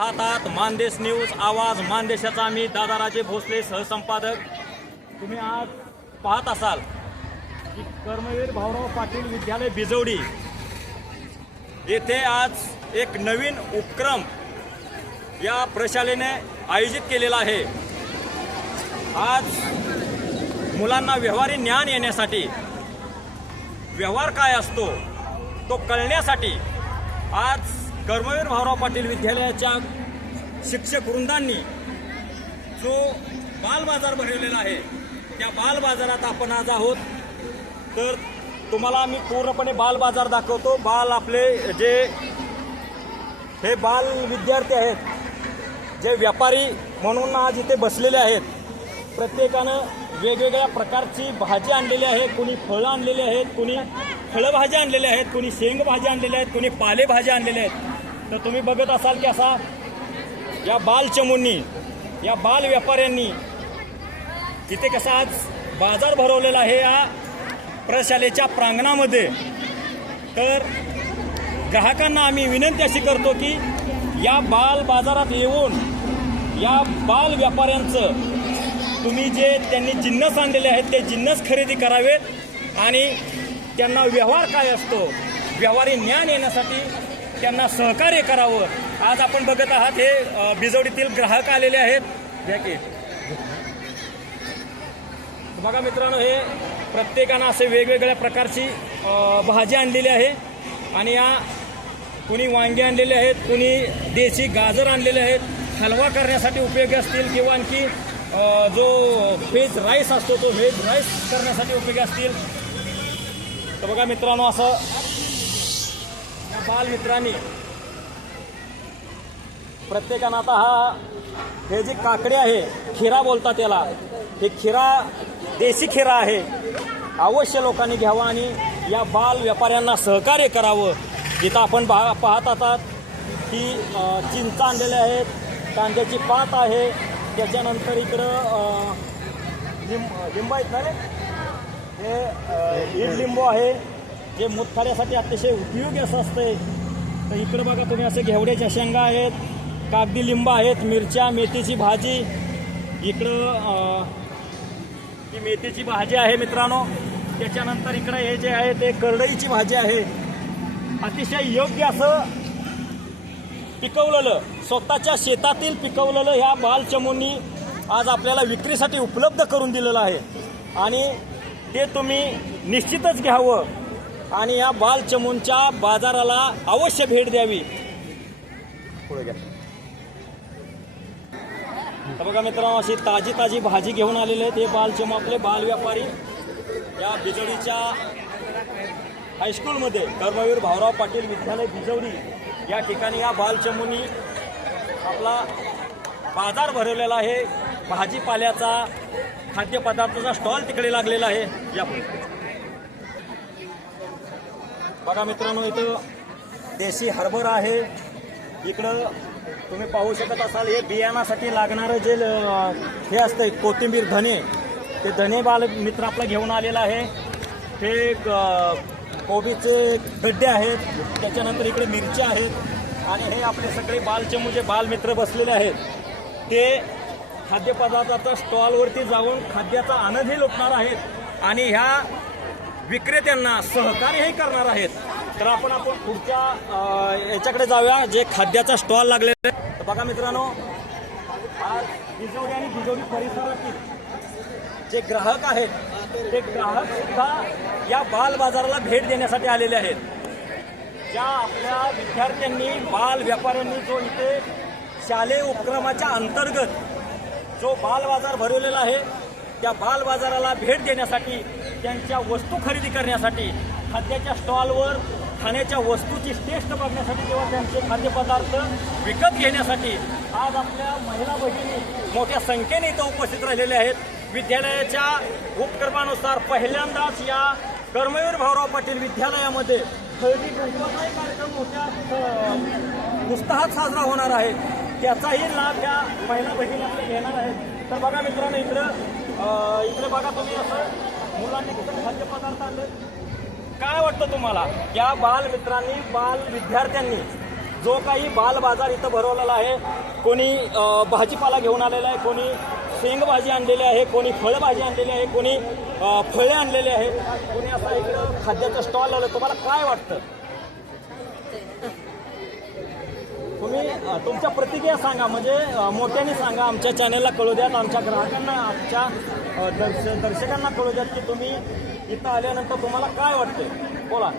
पाहतात. मानदेश न्यूज आवाज मानदेशाचा मी दादाराजे भोसले सहसंपादक. तुम्ही आज पाहत असाल की कर्मवीर भाऊराव पाटील विद्यालय बिजवडी येथे आज एक नवीन उपक्रम या प्रशालेने आयोजित केलेला आहे. आज मुलांना व्यवहारी ज्ञान येण्यासाठी व्यवहार काय असतो तो कळण्यासाठी आज कर्मवीर भाऊराव पाटील विद्यालयाच्या शिक्षक वृंदांनी जो बाल बाजार भरवलेला आहे त्या बाल बाजारात आपण आज आहोत. तर तुम्हाला मी पूर्णपणे बालबाजार दाखवतो. बाल आपले जे हे बाल विद्यार्थी आहेत जे व्यापारी म्हणून आज इथे बसलेले आहेत प्रत्येकानं वेगवेगळ्या प्रकारची भाजी आणलेली आहे. कुणी फळं आणलेली आहेत कुणी फळभाज्या आणलेल्या आहेत कुणी शेंगभाज्या आणलेल्या आहेत कुणी पालेभाज्या आणलेल्या आहेत. तर तुम्ही बघत असाल की असा या बाल चमूंनी या बाल व्यापाऱ्यांनी तिथे कसा आज बाजार भरवलेला आहे या प्रशालेच्या प्रांगणामध्ये. तर ग्राहकांना आम्ही विनंती अशी करतो की या बाल बाजारात येऊन या बाल व्यापाऱ्यांचं तुम्ही जे त्यांनी जिन्नस आणलेले आहेत ते जिन्नस खरेदी करावेत आणि त्यांना व्यवहार काय असतो? व्यवहारी ज्ञान येण्यासाठी त्यांना सहकार्य करावं. आज आपण बघत आहात हे बिजवडीतील ग्राहक आलेले आहेत. की. बघा मित्रांनो हे प्रत्येकानं असे वेगवेगळ्या प्रकारची भाजी आणलेली आहे. आणि या कुणी वांगी आणलेले आहेत कुणी देशी गाजर आणलेले आहेत. हलवा करण्यासाठी उपयोगी असतील किंवा आणखी जो व्हेज राईस असतो तो व्हेज राईस करण्यासाठी उपयोगी असतील. तर बघा मित्रांनो असं या बाल मित्रांनी प्रत्येकानं आता हा हे जी काकडी आहे खिरा बोलतात त्याला. हे खिरा देशी खिरा आहे. अवश्य लोकांनी घ्यावा आणि या बाल व्यापाऱ्यांना सहकार्य करावं. जिथं आपण पहा पाहत आहात की चिंचा आणलेल्या आहेत कांद्याची पात आहे. त्याच्यानंतर इकडं लिंब लिंब आहेत ना रे? हे अ, ईडलिंबू आहे जे मुतखड्यासाठी अतिशय उपयोगी असं असतंय. तर इकडं बघा तुम्ही असे घेवड्याच्या शेंगा आहेत कागदी लिंब आहेत मिरच्या मेथीची भाजी. इकडं ही मेथीची भाजी आहे मित्रांनो. त्याच्यानंतर इकडं हे जे आहे ते करडईची भाजी आहे. अतिशय योग्य असं पिकवलेलं स्वतःच्या शेतातील पिकवलेलं ह्या बालचमूंनी आज आपल्याला विक्रीसाठी उपलब्ध करून दिलेलं आहे. आणि ते तुम्ही निश्चितच घ्यावं. आणि या बालचमूंच्या बाजाराला अवश्य भेट द्यावी. पुढे घ्या. तर बघा मित्रांनो अशी ताजी ताजी भाजी घेऊन आलेले आहेत हे बालचमू आपले बाल व्यापारी. या बिजवडीच्या हायस्कूलमध्ये कर्मवीर भाऊराव पाटील विद्यालय बिजवडी या ठिकाणी या बालचमूनी आपला बाजार भरवलेला आहे. भाजीपाल्याचा खाद्यपदार्थाचा स्टॉल तिकडे लागलेला आहे. या. बघा मित्रांनो इथं देशी हरभरा आहे. इकडं तुम्ही पाहू शकत असाल हे बियाणासाठी लागणारं जे हे असतं कोथिंबीर धने. ते धने बाल मित्र आपला घेऊन आलेला आहे. हे कोबीचे गड्डे आहेत. त्याच्यानंतर इकडे मिरच्या आहेत. आणि हे आपले सगळे बालचमू जे बालमित्र बसलेले आहेत. ते खाद्यपदार्थाचा स्टॉलवरती जाऊन खाद्याचा आनंदही लुटणार आहेत आणि ह्या विक्रेत्यांना सहकार्यही करणार आहेत. तर आपण आपण पुढच्या याच्याकडे जाऊया जे खाद्याचा स्टॉल लागलेला आहे. बघा मित्रांनो आज बिजोरी आणि बिजोरी परिसरातील जे ग्राहक आहेत ते ग्राहक सुद्धा या बाल बाजाराला भेट देण्यासाठी आलेले आहेत. ज्या आपल्या विद्यार्थ्यांनी बाल व्यापाऱ्यांनी जो इथे शालेय उपक्रमाच्या अंतर्गत जो बाल बाजार भरवलेला आहे त्या बाल बाजाराला भेट देण्यासाठी त्यांच्या वस्तू खरेदी करण्यासाठी खाद्याच्या स्टॉलवर खाण्याच्या वस्तूची टेस्ट बघण्यासाठी किंवा त्यांचे खाद्यपदार्थ विकत घेण्यासाठी आज आपल्या महिला बहिणी मोठ्या संख्येने इथं उपस्थित राहिलेल्या आहेत. विद्यालयाच्या उपक्रमानुसार पहिल्यांदाच या कर्मवीर भाऊराव पाटील विद्यालयामध्ये खरेदी कार्यक्रम मोठ्या उत्साहात साजरा होणार आहे. त्याचाही लाभ त्या महिला भगिनी आपल्या घेणार आहेत. तर बघा मित्रांनो इकडं इकडे बघा तुम्ही असं मुलांनी कुठं खाद्यपदार्थ आणले. काय वाटतं तुम्हाला? या बालमित्रांनी बाल विद्यार्थ्यांनी जो काही बाल बाजार इथं भरवलेला आहे कोणी भाजीपाला घेऊन आलेला आहे कोणी शेंगभाजी आणलेली आहे कोणी फळभाजी आणलेली आहे कोणी फळे आणलेली आहेत कोणी असा इकडं खाद्याचं स्टॉल लावलं. तुम्हाला काय वाटतं? तुम्ही तुमच्या प्रतिक्रिया सांगा म्हणजे मोठ्याने सांगा आमच्या चॅनेलला कळू द्यात आमच्या ग्राहकांना आमच्या दर्श दर्शकांना कळू द्यात की तुम्ही इथं आल्यानंतर तुम्हाला काय वाटतंय? बोला.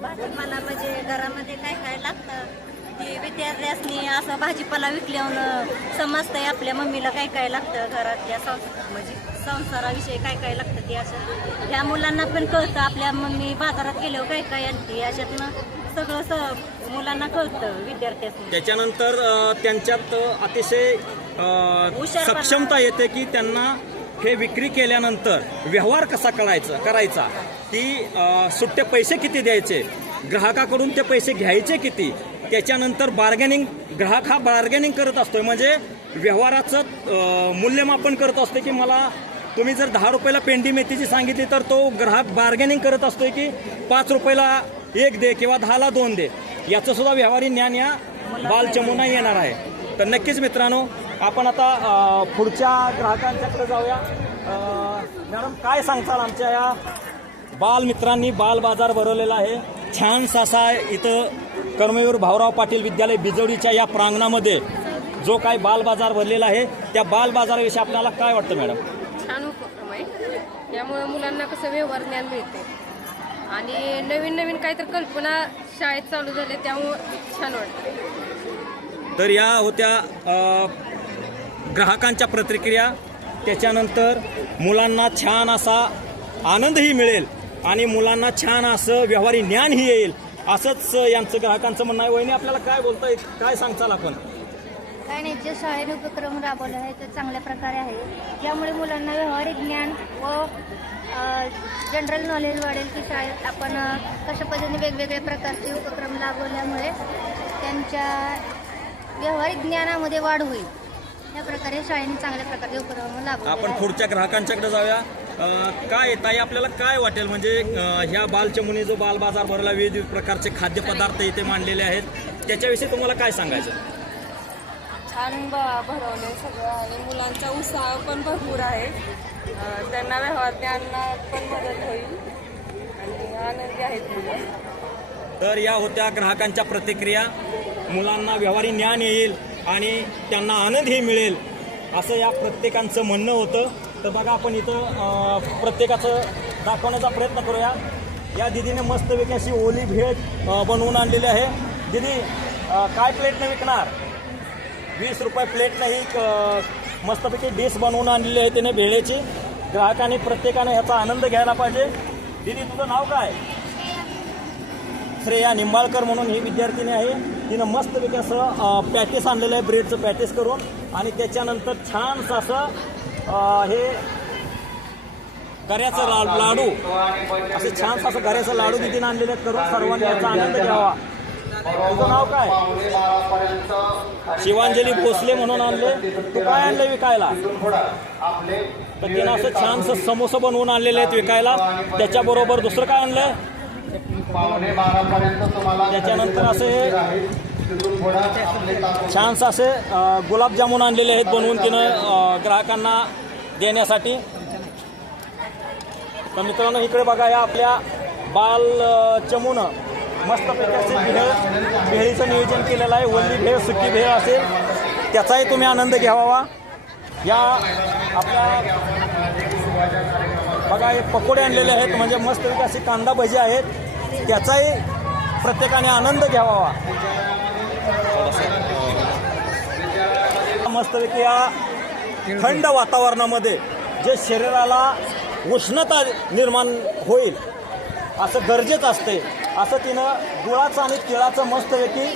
भाजीपाला म्हणजे घरामध्ये काय काय लागतं? की विद्यार्थ्यांनी असं भाजीपाला विकल्यावर समजतंय आपल्या मम्मीला काय काय लागतं घरातल्या संस म्हणजे संसाराविषयी काय काय लागतं ते असं. ह्या मुलांना पण कळतं आपल्या मम्मी बाजारात गेल्यावर काय काय आणते याच्यातनं सगळं स मुलांना कळतं विद्यार्थ्यांनी त्याच्यानंतर अ, त्यांच्यात अतिशय अ, हुशारपणा. सक्षमता येते की त्यांना हे विक्री केल्यानंतर व्यवहार कसा करायचा करायचा? की अ, सुट्टे पैसे किती द्यायचे? ग्राहकाकडून ते पैसे घ्यायचे किती? त्याच्यानंतर बार्गेनिंग ग्राहक हा बार्गेनिंग करत असतोय. म्हणजे व्यवहाराचं अ, मूल्यमापन करत असतो की मला तुम्ही जर दहा रुपयाला पेंडी मेथीची सांगितली तर तो ग्राहक बार्गेनिंग करत असतोय की पाच रुपयाला एक दे किंवा दहाला दोन दे. याचं सुद्धा व्यवहारी ज्ञान या बालचमुना येणार आहे. तर नक्कीच मित्रांनो आपण आता पुढच्या ग्राहकांच्याकडे जाऊया. मॅडम काय सांगताल आमच्या या बाल मित्रांनी बाल बाजार भरवलेला आहे? छानसा असा इथं कर्मवीर भाऊराव पाटील विद्यालय बिजवडीच्या या प्रांगणामध्ये जो काय बाल बाजार भरलेला आहे त्या बाल बाजाराविषयी आपल्याला काय वाटतं मॅडम? छान उपक्रम आहे. यामुळे मुलांना कसं व्यवहार ज्ञान मिळते आणि नवीन नवीन काहीतरी कल्पना शाळेत चालू झाल्या त्यामुळं छान वाटतं तर या होत्या अ, ग्राहकांच्या प्रतिक्रिया. त्याच्यानंतर मुलांना छान असा आनंदही मिळेल आणि मुलांना छान असं व्यवहारी ज्ञानही येईल. असंच यांचं ग्राहकांचं म्हणणं आहे. वहिनी आपल्याला काय बोलता येईल काय सांगचाल आपण? काय नाही जे शाळेने उपक्रम राबवले आहे ते चांगल्या प्रकारे आहे. यामुळे मुलांना व्यावहारिक ज्ञान व जनरल नॉलेज वाढेल की शाळेत आपण कशा पद्धतीने वेगवेगळ्या प्रकारचे उपक्रम राबवल्यामुळे त्यांच्या व्यावहारिक ज्ञानामध्ये वाढ होईल. या प्रकारे शाळेने चांगल्या प्रकारचे उपक्रम राबवले आपण. पुढच्या ग्राहकांच्याकडे जाऊया. काय ताई आपल्याला काय वाटेल? म्हणजे ह्या बालचमुनी जो बाल बाजार भरला विविध प्रकारचे खाद्यपदार्थ इथे मांडलेले आहेत त्याच्याविषयी तुम्हाला काय सांगायचं? छान ब भरवलं सगळं आणि मुलांचा उत्साह पण भरपूर आहे. त्यांना व्यवहार ज्ञानला पण मदत होईल आणि आनंदी आहेत मुलं. तर या होत्या ग्राहकांच्या प्रतिक्रिया. मुलांना व्यवहारी ज्ञान येईल आणि त्यांना आनंदही मिळेल असं या प्रत्येकांचं म्हणणं होतं. तर बघा आपण इथं प्रत्येकाचं दाखवण्याचा प्रयत्न करूया. या दिदीने मस्तपैकी अशी ओली भेट बनवून आणलेली आहे. दिदी काय प्लेटनं विकणार? वीस रुपये प्लेटनं ही मस्तपैकी डिश बनवून आणलेली आहे तिने भेळेची. ग्राहकांनी प्रत्येकाने ह्याचा आनंद घ्यायला पाहिजे. दिदी तुझं नाव काय? श्रेया निंबाळकर म्हणून ही विद्यार्थिनी आहे. तिनं मस्तपैकी असं अं, पॅटीस आणलेलं आहे ब्रेडचं पॅटीस करून. आणि त्याच्यानंतर छानसं असं हे गऱ्याचं ला- लाडू. असं छानसं असं गऱ्याचं लाडू तिने आणलेले करून सर्वांनी याचा आनंद घ्यावा. तुझं नाव काय? शिवांजली भोसले म्हणून आणले. तू काय आणले विकायला? तर तिनं असं छानसं समोसा बनवून आणलेले आहेत विकायला. त्याच्याबरोबर दुसरं काय आणलंय त्याच्यानंतर असे छानसं असे गुलाबजामुन आणलेले आहेत बनवून तिनं ग्राहकांना देण्यासाठी. तर मित्रांनो इकडे बघा या आपल्या बाल चमून. मस्तपैकी असे भेळ भेळीचं नियोजन केलेलं आहे. वल्ली भेळ सुकी भेळ असेल त्याचाही तुम्ही आनंद घ्यावा या आपल्या बघा हे पकोडे आणलेले आहेत म्हणजे मस्तपैकी अशी कांदा भजी आहेत. त्याचाही प्रत्येकाने आनंद घ्यावा मस्तपैकी या थंड वातावरणामध्ये जे शरीराला उष्णता निर्माण होईल असं गरजेचं असते असं तिनं गुळाचं आणि तिळाचं मस्तपैकी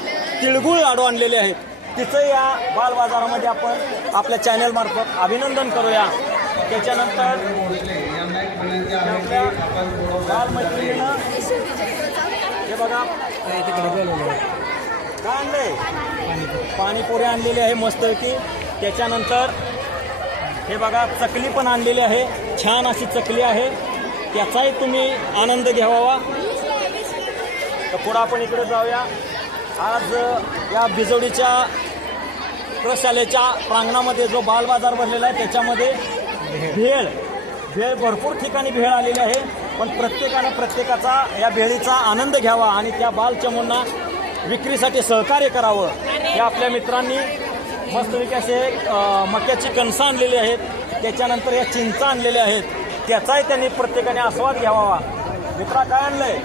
तिळगुळ लाडू आणलेले आहेत. तिचं या बाल बाजारामध्ये आपण आपल्या चॅनलमार्फत अभिनंदन करूया. त्याच्यानंतर बालमैत्रिणीनं हे बघा. काय आणलंय? पाणीपुरी आणलेली आहे मस्तपैकी त्याच्यानंतर हे बघा चकली पण आणलेली आहे. छान अशी चकली आहे. त्याचाही तुम्ही आनंद घ्यावा. तर पुढं आपण इकडे जाऊया. आज या बिजवडीच्या प्रशालेच्या प्रांगणामध्ये जो बाल बाजार भरलेला आहे त्याच्यामध्ये भेळ भेळ भरपूर ठिकाणी भेळ आलेली आहे. पण प्रत्येकानं प्रत्येकाचा या भेळीचा आनंद घ्यावा आणि त्या बालचमूंना विक्रीसाठी सहकार्य करावं. हे आपल्या मित्रांनी मस्तपैकी असे मक्याची कणसं आणलेली आहेत. त्याच्यानंतर या चिंचा आणलेल्या आहेत. त्याचाही त्यांनी प्रत्येकाने आस्वाद घ्यावा. मित्रा काय आणलंय?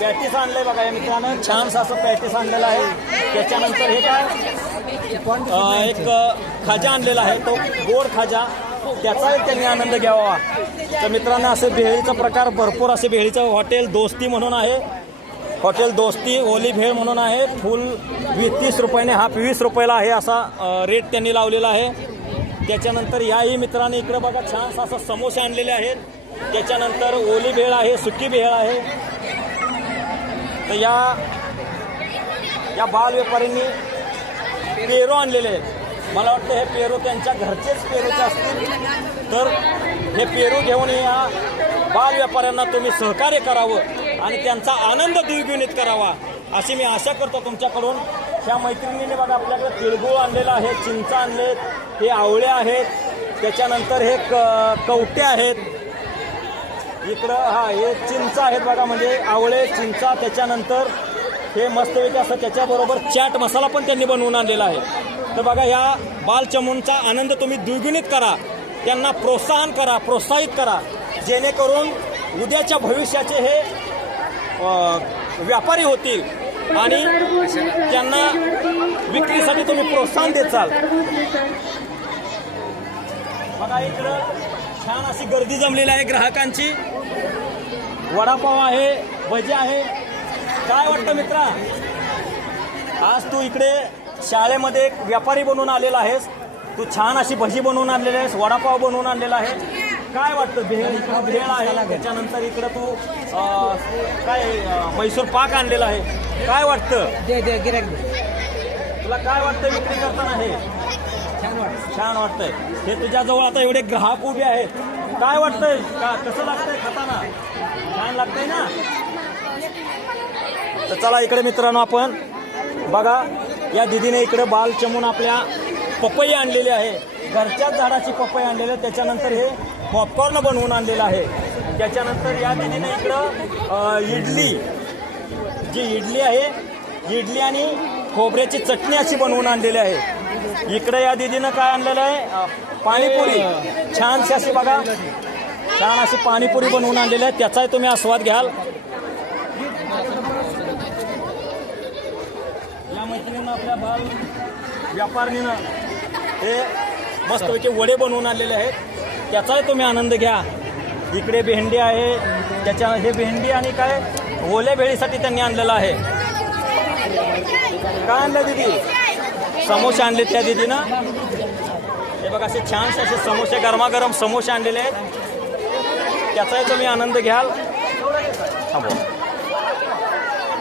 पॅटीस आणलंय बघा या मित्रानं. छानसं असं पॅटीस आणलेलं आहे. त्याच्यानंतर हे काय? एक खाजा आणलेला आहे. तो गोड खाजा. त्याचाही त्यांनी आनंद घ्यावा. तर मित्रांनो असे भेळीचा प्रकार भरपूर असे भेळीचं हॉटेल दोस्ती म्हणून आहे. हॉटेल दोस्ती ओली भेळ म्हणून आहे. फुल वीस तीस रुपयाने हाफ वीस रुपयाला आहे असा रेट त्यांनी लावलेला आहे. त्याच्यानंतर याही मित्रांनी इकडे बघा छान असं समोसे आणलेले आहेत. त्याच्यानंतर ओली भेळ आहे सुकी भेळ आहे. तर या या बाल व्यापाऱ्यांनी पेरू आणलेले आहेत. मला वाटतं हे पेरू त्यांच्या घरचेच पेरूचे असतील. तर हे पेरू घेऊन या बाल व्यापाऱ्यांना तुम्ही सहकार्य करावं आणि त्यांचा आनंद द्विगुणित करावा अशी मी आशा करतो तुमच्याकडून. ह्या मैत्रिणीने बघा आपल्याकडे तिळगुळ आणलेला आहे चिंच आणलेत हे आवळे आहेत. त्याच्यानंतर हे क कवटे आहेत. इकडं हा हे चिंच आहेत बघा म्हणजे आवळे चिंचा त्याच्यानंतर हे मस्तपैकी असं त्याच्याबरोबर चाट मसाला पण त्यांनी बनवून आणलेला आहे. तर बघा या बालचमूंचा आनंद तुम्ही द्विगुणित करा. त्यांना प्रोत्साहन करा प्रोत्साहित करा. जेणेकरून उद्याच्या भविष्याचे हे व्यापारी होतील आणि त्यांना विक्रीसाठी तुम्ही प्रोत्साहन देत चाल. बघा इकडं छान अशी गर्दी जमलेली आहे ग्राहकांची. वडापाव आहे भजी आहे. काय वाटतं मित्रा? आज तू इकडे शाळेमध्ये एक व्यापारी बनून आलेला आहेस. तू छान अशी भजी बनवून आणलेली आहेस वडापाव बनवून आणलेला आहे. काय वाटतं? भेळ इकडं भेळ आहे त्याच्यानंतर इकडं तू काय अं, म्हैसूर पाक आणलेला आहे. काय वाटतं? दे दे गिराक तुला काय वाटतं विक्री करताना हे? छान वाटत. छान वाटतंय. हे तुझ्याजवळ आता एवढे ग्राहक उभे आहेत. काय वाटतंय? का कसं लागतंय खाताना? छान लागतंय ना? तर चला इकडे मित्रांनो आपण. बघा या दिदीने इकडे बाल चमून आपल्या पपई आणलेली आहे. घरच्याच झाडाची पपई आणलेली आहे. त्याच्यानंतर हे पॉपकॉर्न बनवून आणलेलं आहे. त्याच्यानंतर या दिदीने इकडं इडली. जी इडली आहे इडली आणि खोबऱ्याची चटणी अशी बनवून आणलेली आहे. इकडे या दिदीनं काय आणलेलं आहे? पाणीपुरी. छानशी अशी बघा. छान अशी पाणीपुरी बनवून आणलेली आहे. त्याचाही तुम्ही आस्वाद घ्याल. या मैत्रिणीनं आपल्या बाल व्यापारणीनं हे मस्तपैकी वडे बनवून आणलेले आहेत. त्याचाही तुम्ही आनंद घ्या. इकडे भेंडी आहे. त्याच्या हे भेंडी आणि काय? ओल्या भेळीसाठी त्यांनी आणलेलं आहे. काय आणलं दिदी? समोसे आणले त्या दिदीनं. हे बघा असे छानसे असे समोसे गरमागरम समोसे आणलेले आहेत. त्याचाही तुम्ही आनंद घ्याल. थांबवा.